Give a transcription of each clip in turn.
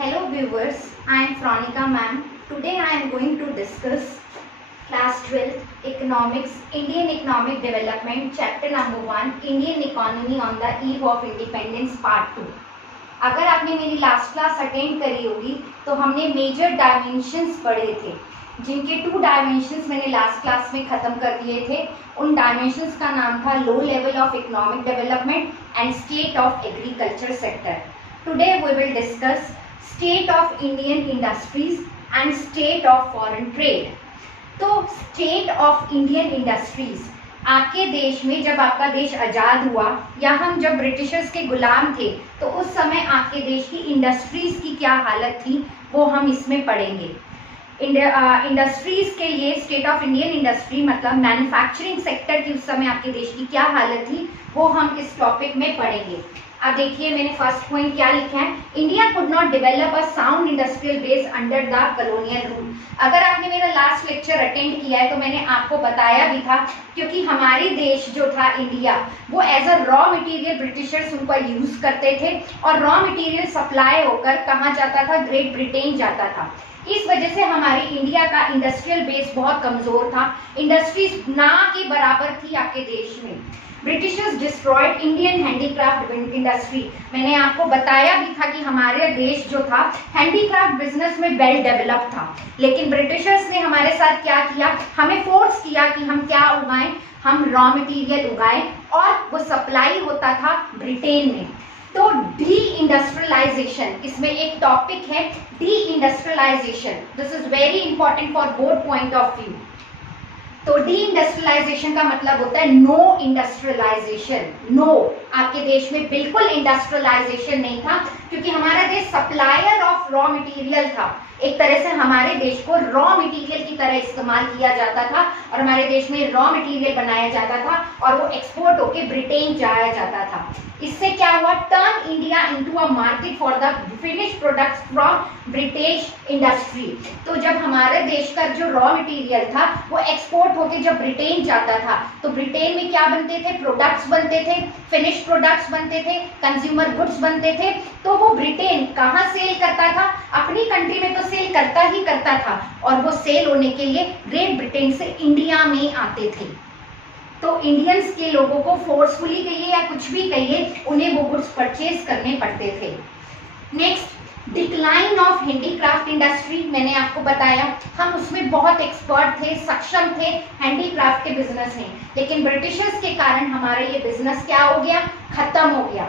Hello viewers, I am Fronica ma'am. Today I am going to discuss class 12 economics, Indian economic development, chapter number 1, Indian economy on the eve of independence part 2. अगर आपने मेरी last class attend करी होगी तो हमने major dimensions पढ़े थे, जिनके 2 डायमेंशंस मैंने लास्ट क्लास में ख़त्म कर दिए थे। उन डायमेंशंस का नाम था low level of economic development and state of agriculture sector. Today we will discuss state of Indian industries and state of foreign trade. तो स्टेट ऑफ इंडियन इंडस्ट्रीज, आपके देश में जब आपका देश आज़ाद हुआ या हम जब ब्रिटिशर्स के गुलाम थे तो उस समय आपके देश की इंडस्ट्रीज की क्या हालत थी वो हम इसमें पढ़ेंगे। इंडस्ट्रीज के लिए स्टेट ऑफ इंडियन इंडस्ट्री मतलब मैन्युफैक्चरिंग सेक्टर की उस समय आपके देश की क्या हालत थी वो हम इस टॉपिक में पढ़ेंगे। अब देखिए मैंने फर्स्ट पॉइंट क्या लिखा है, India could not develop a sound industrial base under the colonial rule. अगर आपने मेरा लास्ट लेक्चर अटेंड किया है तो मैंने आपको बताया भी था, क्योंकि हमारे देश जो था इंडिया वो as a raw material Britishers उनको यूज करते थे और रॉ मटेरियल सप्लाई होकर कहाँ जाता था, ग्रेट ब्रिटेन जाता था। इस वजह से हमारे इंडिया का इंडस्ट्रियल बेस बहुत कमजोर था, इंडस्ट्रीज ना के बराबर थी आपके देश में। Britishers destroyed Indian handicraft industry. मैंने आपको बताया भी था कि हमारे देश जो था हैंडीक्राफ्ट बिजनेस में वेल डेवलप था, लेकिन ब्रिटिशर्स ने हमारे साथ क्या किया, हमें फोर्स किया कि हम क्या उगाएं, हम रॉ मटेरियल उगाएं और वो सप्लाई होता था ब्रिटेन में। तो डी इंडस्ट्रियलाइजेशन, इसमें एक टॉपिक है deindustrialization. This is very important for both point of view. तो डी इंडस्ट्रियलाइजेशन का मतलब होता है नो इंडस्ट्रियलाइजेशन। नो, आपके देश में बिल्कुल इंडस्ट्रियलाइजेशन नहीं था, क्योंकि हमारा देश सप्लायर ऑफ रॉ मटेरियल था। एक तरह से हमारे देश को रॉ मटेरियल की तरह इस्तेमाल किया जाता था और हमारे देश में रॉ मटेरियल बनाया जाता था और वो एक्सपोर्ट होके ब्रिटेन जाया जाता था। इससे क्या हुआ, turn India into a market for the finish products from British industry. तो जब हमारे देश का जो रॉ मटेरियल था वो एक्सपोर्ट होके जब ब्रिटेन जाता था तो ब्रिटेन में क्या बनते थे, प्रोडक्ट्स बनते थे, फिनिश प्रोडक्ट्स बनते थे, कंज्यूमर गुड्स बनते थे। तो वो ब्रिटेन कहाँ सेल करता था, अपनी कंट्री में तो सेल करता ही करता था और वो सेल होने के लिए ग्रेट ब्रिटेन से इंडिया में आते थे। तो इंडियंस के लोगों को फोर्सफुली कहिए या कुछ भी कहिए, उन्हें वो गुड्स परचेज करने पड़ते थे। Next, decline of handicraft industry. मैंने आपको बताया हम उसमें बहुत एक्सपर्ट थे, सक्षम थे हैंडीक्राफ्ट के बिजनेस में, लेकिन ब्रिटिशर्स के कारण हमारा ये बिजनेस क्या हो गया, खत्म हो गया।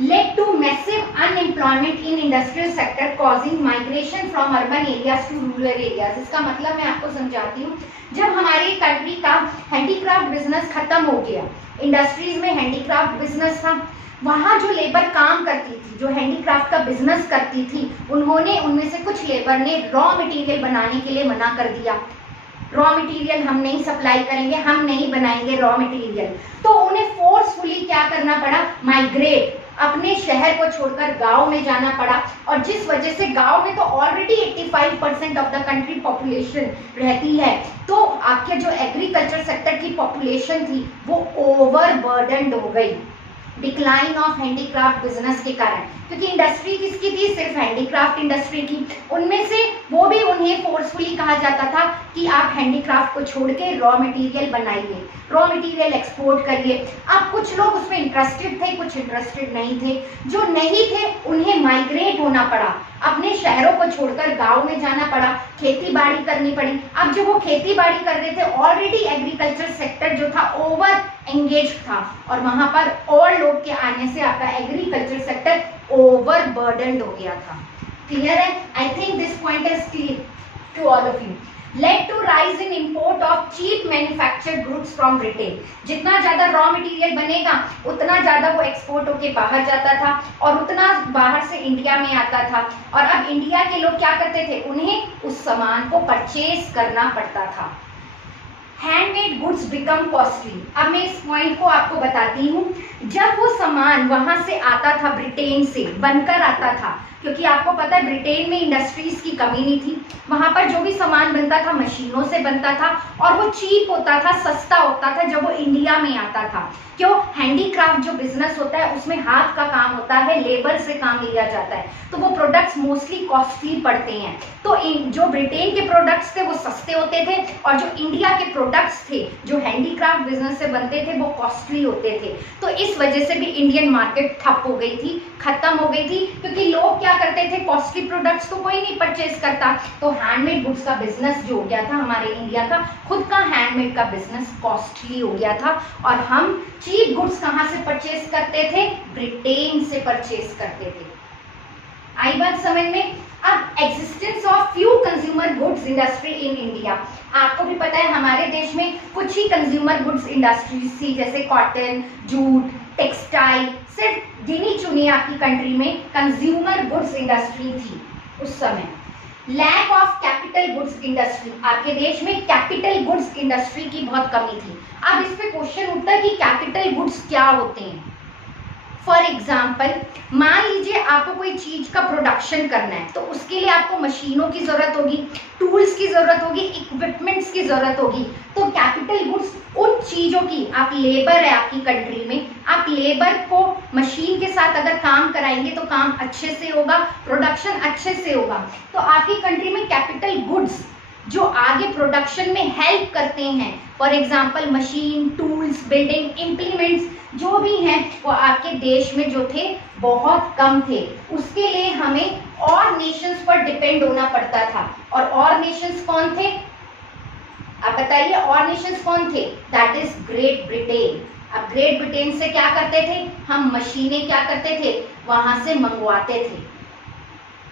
led to massive unemployment in industrial sector causing migration from urban areas to rural areas। इसका मतलब मैं आपको समझाती हूँ, जब हमारी कंट्री का हैंडीक्राफ्ट बिजनेस खत्म हो गया, इंडस्ट्रीज में हैंडीक्राफ्ट बिजनेस था, वहाँ जो लेबर काम करती थी, जो हैंडीक्राफ्ट का बिजनेस करती थी, उनमें से कुछ लेबर ने रॉ मटेरियल बनाने के लिए मना कर दिया। रॉ मटेरियल हम नहीं सप्लाई करेंगे, हम नहीं बनाएंगे रॉ मटेरियल। तो उन्हें फोर्सफुली क्या करना पड़ा, माइग्रेट, अपने शहर को छोड़कर गांव में जाना पड़ा। और जिस वजह से गांव में तो already 85% of the country population रहती है, तो आपके जो एग्रीकल्चर सेक्टर की पॉपुलेशन थी वो ओवरबर्डन्ड हो गई डिक्लाइन ऑफ हैंडीक्राफ्ट बिजनेस के कारण। क्योंकि इंडस्ट्री किसकी थी, सिर्फ हैंडीक्राफ्ट इंडस्ट्री की। उनमें से वो भी उन्हें फोर्सफुली कहा जाता था कि आप हैंडीक्राफ्ट को छोड़ के रॉ मटेरियल बनाइए, रॉ मटेरियल एक्सपोर्ट करिए। अब कुछ लोग उसमें इंटरेस्टेड थे, कुछ इंटरेस्टेड नहीं थे। जो नहीं थे उन्हें माइग्रेट होना पड़ा, अपने शहरों को छोड़कर गांव में जाना पड़ा, खेती बाड़ी करनी पड़ी। अब जो वो खेती बाड़ी कर रहे थे, ऑलरेडी एग्रीकल्चर सेक्टर जो था ओवर एंगेज था और वहां पर और लोग के आने से आपका एग्रीकल्चर सेक्टर ओवरबर्डन्ड हो गया था। क्लियर है? I think this point is clear to all of you. led to rise in import of cheap manufactured goods from Britain। जितना ज्यादा रॉ मटेरियल बनेगा उतना ज्यादा वो एक्सपोर्ट होके बाहर जाता था और उतना बाहर से इंडिया में आता था। और अब इंडिया के लोग क्या करते थे, उन्हें उस सामान को परचेज करना पड़ता था। Handmade goods become costly. अब मैं इस पॉइंट को आपको बताती हूँ, जब वो सामान वहां से आता था, ब्रिटेन से बनकर आता था, क्योंकि आपको पता है ब्रिटेन में इंडस्ट्रीज की कमी नहीं थी, वहां पर जो भी सामान बनता था मशीनों से बनता था और वो चीप होता था, सस्ता होता था जब वो इंडिया में आता था। क्यों? हैंडीक्राफ्ट जो बिजनेस होता है उसमें हाथ का काम होता है, लेबर से काम लिया जाता है, तो वो प्रोडक्ट्स मोस्टली कॉस्टली पड़ते हैं। तो जो ब्रिटेन के प्रोडक्ट्स थे वो सस्ते होते थे और जो इंडिया के प्रोडक्ट्स थे जो हैंडीक्राफ्ट बिजनेस से बनते थे वो कॉस्टली होते थे। तो इस वजह से भी इंडियन मार्केट ठप हो गई थी, खत्म हो गई थी, क्योंकि लोग क्या करते थे, कॉस्टली प्रोडक्ट्स तो कोई नहीं परचेज करता, तो हैंडमेड गुड्स का बिजनेस जो हो गया था हमारे इंडिया का, खुद का हैंडमेड का बिजनेस कॉस्टली हो गया था और हम चीप गुड्स कहां से परचेज करते थे? ब्रिटेन से परचेज करते थे। आई बात समझ में? अब existence of few consumer goods industry in India, आपको भी पता है हमारे देश में कुछ ही कंज्यूमर गुड्स इंडस्ट्रीज थी, जैसे कॉटन, जूट, टेक्सटाइल, सिर्फ गिनी चुनी आपकी कंट्री में कंज्यूमर गुड्स इंडस्ट्री थी उस समय। Lack of capital goods industry, आपके देश में कैपिटल गुड्स इंडस्ट्री की बहुत कमी थी। अब इस पे क्वेश्चन उठता है कि कैपिटल गुड्स क्या होते हैं। फॉर एग्जाम्पल, मान लीजिए आपको कोई चीज का प्रोडक्शन करना है, तो उसके लिए आपको मशीनों की जरूरत होगी, टूल्स की जरूरत होगी, इक्विपमेंट्स की जरूरत होगी। तो कैपिटल गुड्स उन चीजों की, आप लेबर है आपकी कंट्री में, आप लेबर को मशीन के साथ अगर काम कराएंगे तो काम अच्छे से होगा, प्रोडक्शन अच्छे से होगा। तो आपकी कंट्री में कैपिटल गुड्स जो आगे प्रोडक्शन में हेल्प करते हैं, for example machine, tools, building implements जो भी हैं, वो आपके देश में जो थे बहुत कम थे। उसके लिए हमें और नेशंस पर डिपेंड होना पड़ता था। और नेशंस कौन थे? आप बताइए, और नेशंस कौन थे? That is great Britain. अब ग्रेट ब्रिटेन से क्या करते थे हम? मशीनें क्या करते थे? वहां से मंगवाते थे।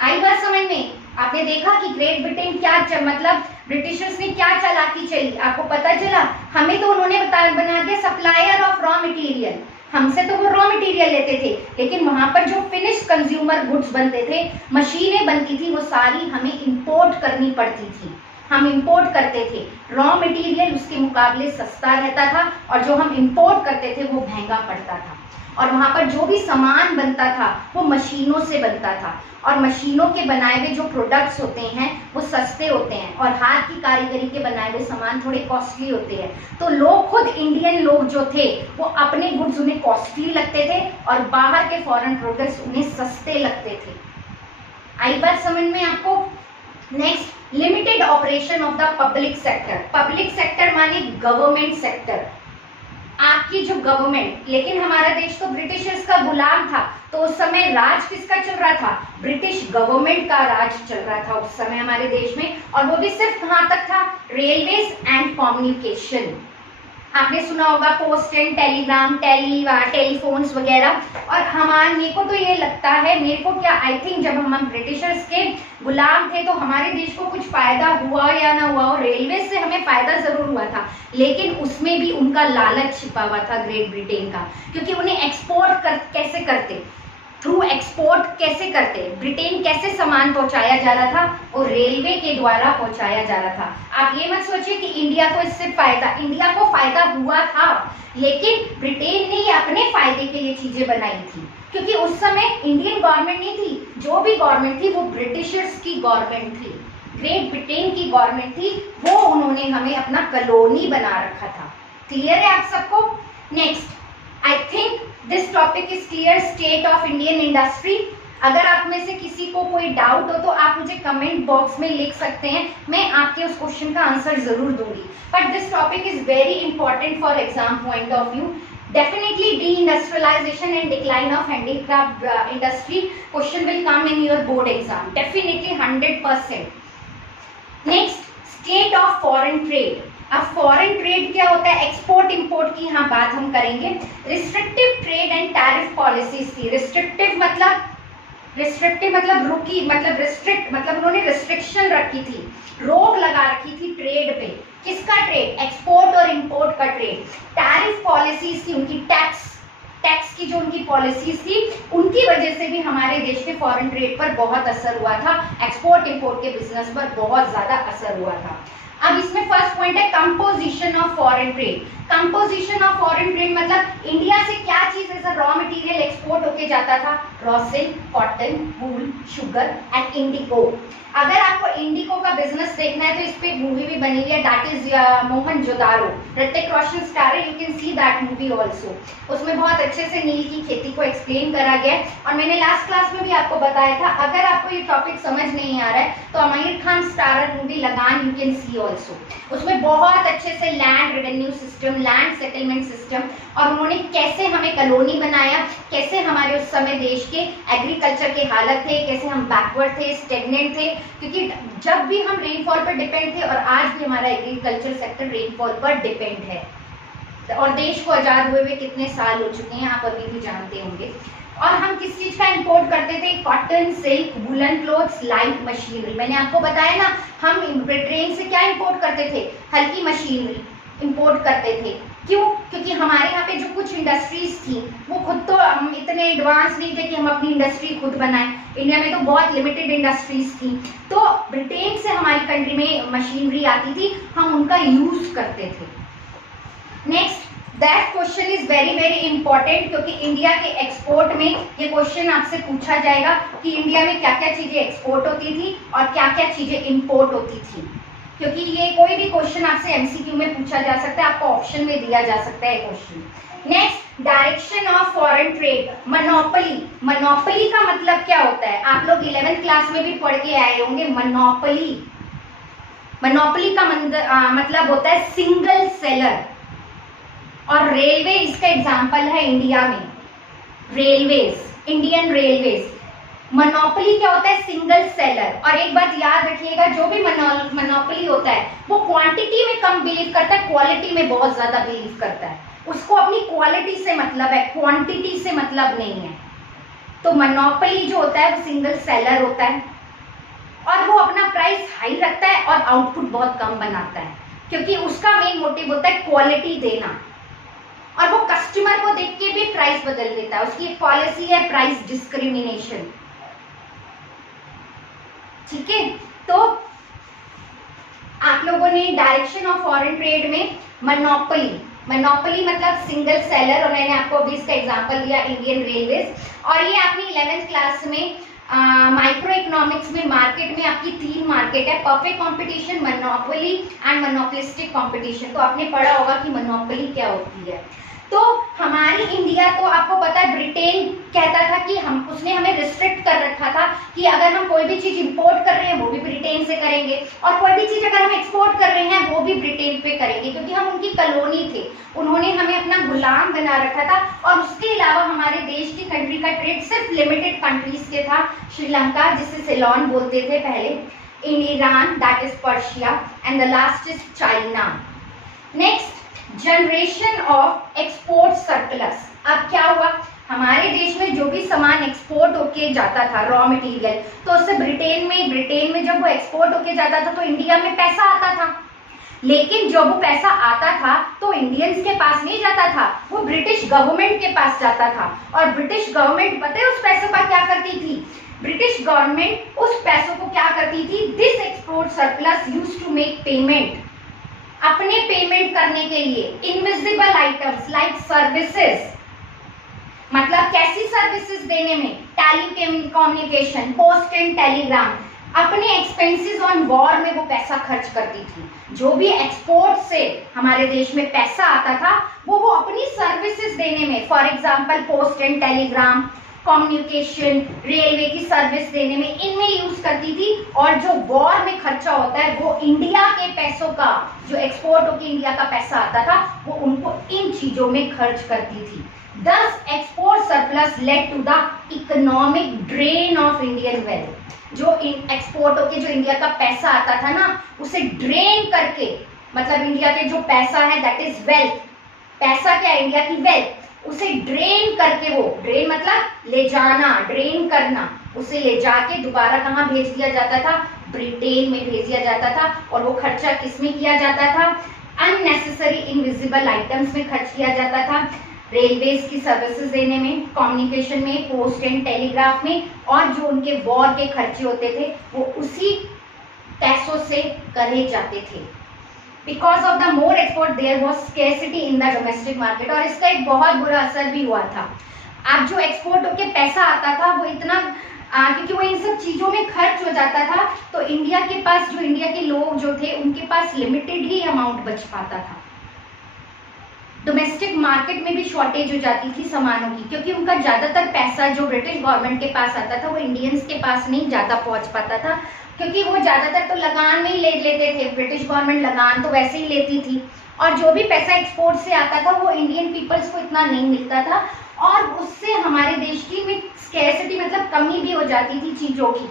आई बात समझ में? आपने देखा कि ग्रेट ब्रिटेन क्या मतलब ब्रिटिशर्स ने क्या चालाकी चली, आपको पता चला? हमें तो उन्होंने बना दिया सप्लायर ऑफ रॉ मटेरियल, हमसे तो वो रॉ मटेरियल लेते थे, लेकिन वहां पर जो फिनिश कंज्यूमर गुड्स बनते थे, मशीनें बनती थी, वो सारी हमें इंपोर्ट करनी पड़ती थी। हम इंपोर्ट करते थे, रॉ मटेरियल उसके मुकाबले सस्ता रहता था और जो हम इंपोर्ट करते थे वो महंगा पड़ता था। और वहां पर जो भी सामान बनता था वो मशीनों से बनता था और मशीनों के बनाए हुए जो प्रोडक्ट्स होते हैं वो सस्ते होते हैं और हाथ की कारीगरी के बनाए हुए सामान थोड़े कॉस्टली होते हैं। तो लोग, खुद इंडियन लोग जो थे, वो अपने गुड्स उन्हें कॉस्टली लगते थे और बाहर के फॉरेन प्रोडक्ट्स उन्हें सस्ते लगते थे। आई बात समझ में आपको? Next, limited operation of the public sector. Public sector माने गवर्नमेंट सेक्टर, आपकी जो गवर्नमेंट। लेकिन हमारा देश तो ब्रिटिशर्स का गुलाम था, तो उस समय राज किसका चल रहा था? ब्रिटिश गवर्नमेंट का राज चल रहा था उस समय हमारे देश में। और वो भी सिर्फ कहां तक था? Railways and communication. आपने सुना होगा पोस्ट एंड टेलीग्राम, टेलीफोन्स वगैरह। और मेरे को तो ये लगता है, मेरे को क्या, आई थिंक जब हम ब्रिटिशर्स के गुलाम थे तो हमारे देश को कुछ फायदा हुआ या ना हुआ, और रेलवे से हमें फायदा जरूर हुआ था, लेकिन उसमें भी उनका लालच छिपा हुआ था ग्रेट ब्रिटेन का, क्योंकि उन्हें एक्सपोर्ट कैसे करते, थ्रू एक्सपोर्ट कैसे करते, ब्रिटेन कैसे सामान पहुंचाया जा रहा था? वो रेलवे के द्वारा पहुंचाया जा रहा था। आप ये मत सोचिए कि इंडिया को इससे फायदा, इंडिया को फायदा हुआ था, लेकिन ब्रिटेन ने ये अपने फायदे के लिए चीजें बनाई थी, क्योंकि उस समय इंडियन गवर्नमेंट नहीं थी, जो भी गवर्नमेंट थी वो ब्रिटिशर्स की गवर्नमेंट थी, ग्रेट ब्रिटेन की गवर्नमेंट थी, वो उन्होंने हमें अपना कॉलोनी बना रखा था। क्लियर है आप सबको? Next, I think this topic is clear, state of Indian industry. अगर आप में से किसी को कोई डाउट हो तो आप मुझे कमेंट बॉक्स में लिख सकते हैं, मैं आपके उस क्वेश्चन का आंसर जरूर दूंगी। But this topic is very important for exam point of view. Definitely deindustrialization and decline of handicraft industry question will come in your board exam. Definitely 100%. Next, state of foreign trade. अब foreign trade क्या होता है? Export import की यहाँ बात हम करेंगे। Restrictive trade and tariff policies थी। रिस्ट्रिक्टिव मतलब रुकी, मतलब रिस्ट्रिक्ट मतलब उन्होंने रिस्ट्रिक्शन रखी थी, रोक लगा रखी थी ट्रेड पे। किसका ट्रेड? एक्सपोर्ट और इंपोर्ट का ट्रेड। टैरिफ पॉलिसीज थी उनकी, टैक्स की जो उनकी पॉलिसीज थी, उनकी वजह से भी हमारे देश के फॉरेन ट्रेड पर बहुत असर हुआ था, एक्सपोर्ट इंपोर्ट के बिजनेस पर बहुत ज्यादा असर हुआ था। अब इसमें फर्स्ट पॉइंट है composition of foreign trade. Composition of foreign trade मतलब इंडिया से क्या चीज as a raw material export होके जाता था? Raw silk, cotton, wool, sugar and indigo. अगर आपको इंडिगो का बिजनेस देखना है तो इस पे एक मूवी भी बनी हुई है, that is Mohenjodaro. Hrithik Roshan star है, you can see that movie also. उसमें बहुत अच्छे से नील की खेती को एक्सप्लेन करा गया है। और मैंने लास्ट क्लास में भी आपको बताया था, अगर आपको ये टॉपिक समझ नहीं आ रहा है तो आमिर खान स्टारर मूवी लगान यू कैन सी ऑल्सो। उसमें बहुत अच्छे से land revenue system, land settlement system, और उन्होंने कैसे हमें कॉलोनी बनाया, कैसे हमारे उस समय देश के एग्रीकल्चर के हालत थे, कैसे हम बैकवर्ड थे, स्टेगनेंट थे, क्योंकि जब भी हम रेनफॉल पर डिपेंड थे और आज भी हमारा एग्रीकल्चर सेक्टर रेनफॉल पर डिपेंड है। और देश को आजाद हुए हुए कितने साल हो चुके हैं आप अभी भी जानते होंगे। और हम किस चीज का इंपोर्ट करते थे? Cotton, silk, woollen clothes, light machinery. मैंने आपको बताया ना, हम ट्रेन से क्या इंपोर्ट करते थे? हल्की मशीनरी इंपोर्ट करते थे। क्यों? क्योंकि हमारे यहाँ पे जो कुछ इंडस्ट्रीज थी वो खुद तो इतने एडवांस नहीं थे कि हम अपनी इंडस्ट्री खुद बनाएं। इंडिया में तो बहुत लिमिटेड इंडस्ट्रीज थी, तो ब्रिटेन से हमारी कंट्री में मशीनरी आती थी, हम उनका यूज करते थे। Next, that question is very very important, क्योंकि इंडिया के एक्सपोर्ट में ये क्वेश्चन आपसे पूछा जाएगा कि इंडिया में क्या क्या चीजें एक्सपोर्ट होती थी और क्या क्या चीजें इंपोर्ट होती थी। क्योंकि ये कोई भी क्वेश्चन आपसे एमसीक्यू में पूछा जा सकता है, आपको ऑप्शन में दिया जा सकता है question. Next, direction of foreign trade. Monopoly. Monopoly का मतलब क्या होता है? आप लोग 11th क्लास में भी पढ़ के आए होंगे मोनोपोली। मोनोपोली का मतलब होता है सिंगल सेलर। और रेलवे इसका एग्जाम्पल है इंडिया में, रेलवेज, इंडियन रेलवेज। मोनोपोली क्या होता है? Single seller. और एक बात याद रखिएगा, जो भी मोनोपोली होता है वो क्वांटिटी में कम बिलीव करता है, क्वालिटी में बहुत ज्यादा बिलीव करता है। उसको अपनी क्वालिटी से मतलब है, क्वांटिटी से मतलब नहीं है। तो मोनोपोली जो होता है वो सिंगल सेलर होता है और वो अपना प्राइस हाई रखता है और आउटपुट बहुत कम बनाता है, क्योंकि उसका मेन मोटिव होता है क्वालिटी देना। और वो कस्टमर को देख के भी प्राइस बदल देता है, उसकी एक पॉलिसी है प्राइस डिस्क्रिमिनेशन। ठीक है, तो आप लोगों ने डायरेक्शन ऑफ फॉरेन ट्रेड में मोनोपोली, मोनोपोली मतलब सिंगल सेलर, और मैंने आपको अभी इसका एग्जांपल दिया इंडियन रेलवेज। और ये आपने 11th क्लास में माइक्रो इकोनॉमिक्स में मार्केट में आपकी 3 मार्केट है, perfect competition, monopoly and monopolistic competition. तो आपने पढ़ा होगा कि मोनोपोली क्या होती है। तो हमारी इंडिया, तो आपको पता है ब्रिटेन कहता था कि उसने हमें रिस्ट्रिक्ट कर रखा था कि अगर हम कोई भी चीज इंपोर्ट कर रहे हैं वो भी ब्रिटेन से करेंगे, और कोई भी चीज अगर हम एक्सपोर्ट कर रहे हैं वो भी ब्रिटेन पे करेंगे, क्योंकि हम उनकी कॉलोनी थे, उन्होंने हमें अपना गुलाम बना रखा था। और उसके अलावा हमारे देश की कंट्री का ट्रेड सिर्फ लिमिटेड कंट्रीज के था, श्रीलंका जिसे सिलोन बोलते थे पहले, Iran that is Persia, and the last is China. Next, generation of export surplus. अब क्या हुआ, हमारे देश में जो भी सामान एक्सपोर्ट होके जाता था रॉ मटेरियल, तो उससे ब्रिटेन में जब वो एक्सपोर्ट होके जाता था तो इंडिया में पैसा आता था। लेकिन जब वो पैसा आता था तो इंडियंस के पास नहीं जाता था, वो ब्रिटिश गवर्नमेंट के पास जाता था। और ब्रिटिश गवर्नमेंट पता है उस पैसों का क्या करती थी? ब्रिटिश गवर्नमेंट उस पैसों को क्या करती थी? This export surplus used to make payment, अपने पेमेंट करने के लिए इनविजिबल आइटम्स लाइक सर्विसेज। मतलब कैसी सर्विसेज देने में? Telecommunication, post and Telegram. अपने एक्सपेंसेस ऑन वॉर में वो पैसा खर्च करती थी। जो भी एक्सपोर्ट से हमारे देश में पैसा आता था वो अपनी सर्विसेज देने में, for example post and Telegram, communication, railway की सर्विस देने में, इनमें यूज करती थी। और जो वॉर में खर्चा होता है वो इंडिया के पैसों का, जो एक्सपोर्ट होकर इंडिया का पैसा आता था वो उनको इन चीजों में खर्च करती थी। Thus, export surplus led to the economic drain of Indian wealth. जो एक्सपोर्ट होके जो इंडिया का पैसा आता था ना, उसे ड्रेन करके, मतलब इंडिया के जो पैसा है दैट इज वेल्थ, पैसा क्या है? इंडिया की वेल्थ, उसे ड्रेन करके, वो ड्रेन मतलब ले जाना, ड्रेन करना, उसे ले जाके दोबारा कहाँ भेज दिया जाता था? ब्रिटेन में भेज दिया जाता था। और वो खर्चा किसमें किया जाता था? अननेसेसरी इनविजिबल आइटम्स में खर्च किया जाता था, रेलवेज की सर्विसेज देने में, कम्युनिकेशन में, पोस्ट एंड टेलीग्राफ में, और जो उनके वॉर के खर्चे होते थे वो उसी पैसों से करे जाते थे। Because of the more export there was scarcity in the domestic market. और इसका एक बहुत बुरा असर भी हुआ था। आप जो एक्सपोर्ट होके पैसा आता था वो इतना क्योंकि वो इन सब चीज़ों में खर्च हो जाता था, तो इंडिया के पास, जो इंडिया के लोग जो थे उनके पास लिमिटेड ही अमाउंट बच पाता था। डोमेस्टिक मार्केट में भी शॉर्टेज हो जाती थी सामानों की, क्योंकि उनका ज़्यादातर पैसा जो ब्रिटिश गवर्नमेंट के पास आता था वो इंडियंस के पास नहीं ज़्यादा पहुंच पाता था, क्योंकि वो ज़्यादातर तो लगान में ही ले लेते थे। ब्रिटिश गवर्नमेंट लगान तो वैसे ही लेती थी, और जो भी पैसा एक्सपोर्ट से आता था वो इंडियन पीपल्स को इतना नहीं मिलता था, और उससे हमारे देश की में स्कैर्सिटी मतलब कमी भी हो जाती थी चीज़ों की,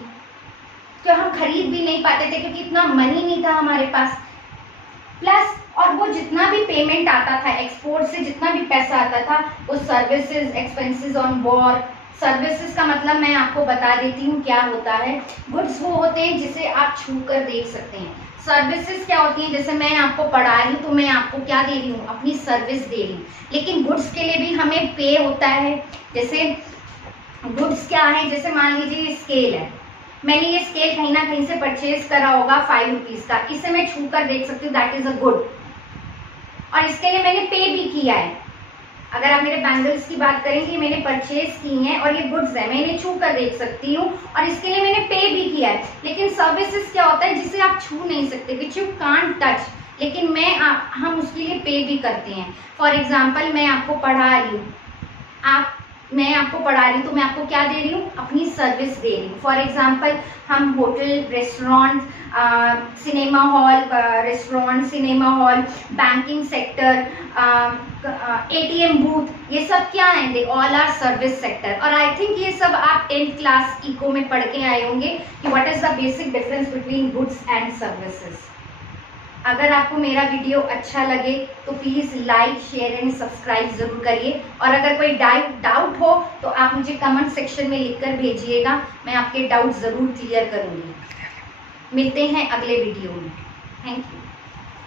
जो हम खरीद भी नहीं पाते थे क्योंकि इतना मनी नहीं था हमारे पास। प्लस और वो जितना भी पेमेंट आता था एक्सपोर्ट से, जितना भी पैसा आता था वो services, expenses on war. Services का मतलब मैं आपको बता देती हूँ क्या होता है। गुड्स वो होते हैं जिसे आप छू कर देख सकते हैं। सर्विसेज क्या होती है, जैसे मैं आपको पढ़ा रही हूँ तो मैं आपको क्या दे रही हूँ, अपनी सर्विस दे रही हूँ। लेकिन गुड्स के लिए भी हमें पे होता है। जैसे गुड्स क्या है, जैसे मान लीजिए ये स्केल है, मैंने ये स्केल कहीं ना कहीं से परचेज करा होगा 5 रुपीज़ का, इसे मैं छू कर देख सकती हूँ, दैट इज अ गुड, और इसके लिए मैंने पे भी किया है। अगर आप मेरे बैंगल्स की बात करेंगे, मैंने परचेज की हैं और ये गुड्स है, मैं इन्हें छू कर देख सकती हूँ और इसके लिए मैंने पे भी किया है। लेकिन सर्विसेज क्या होता है जिसे आप छू नहीं सकते, विच यू कांट टच, लेकिन हम उसके लिए पे भी करते हैं। फॉर एग्जाम्पल मैं आपको पढ़ा रही हूँ, मैं आपको पढ़ा रही हूँ तो मैं आपको क्या दे रही हूँ, अपनी सर्विस दे रही हूँ। फॉर एग्जाम्पल हम hotel, restaurant, cinema hall, restaurant, cinema hall, banking sector, ATM booth, ये सब क्या हैं, they all are service sector. और आई थिंक ये सब आप 10th क्लास इको में पढ़ के आए होंगे कि what is the basic difference between goods and services. अगर आपको मेरा वीडियो अच्छा लगे तो please like, share and subscribe ज़रूर करिए, और अगर कोई डाउट हो तो आप मुझे कमेंट सेक्शन में लिखकर भेजिएगा, मैं आपके डाउट ज़रूर क्लियर करूँगी। मिलते हैं अगले वीडियो में। Thank you.